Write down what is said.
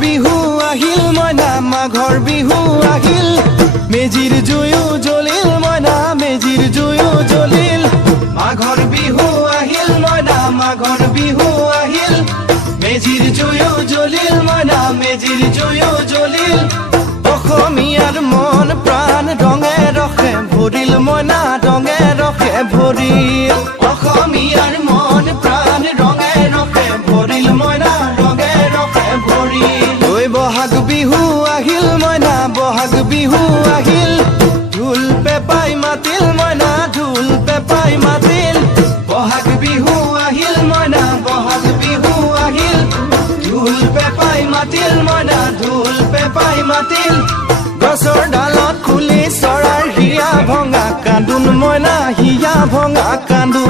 বিহু আহিল মইনা মাঘৰ বিহু আহিল মেজিৰ জুয়ো জ্বলিল মইনা মেজিৰ জুয়ো জ্বলিল মাঘৰ বিহু আহিল মইনা মাঘৰ বিহু আহিল মেজিৰ জুয়ো জ্বলিল মইনা মেজিৰ জুয়ো জ্বলিল অসমীয়াৰ মন প্ৰাণ ৰঙে ৰখে ভৰিল মইনা ৰঙে ৰখে ভৰিল অসমীয়াৰ মন প্ৰাণ ৰঙে ৰখে ভৰিল মইনা ৰঙে ৰখে ভৰিল ঐ বহাগ বিহু আহিল মইনা বহাগ বিহু আহিল ঢোল পেপাই মাতিল মইনা ঢোল পেপাই মাতিল বহাগ বিহু আহিল মইনা বহাগ বিহু আহিল ঢোল পেপাই মাতিল মইনা ঢোল পেপাই মাতিল গছৰ ডালত খুলি চৰাইৰ হিয়া ভঙা কান্দোন মইনা হিয়া ভঙা কান্দোন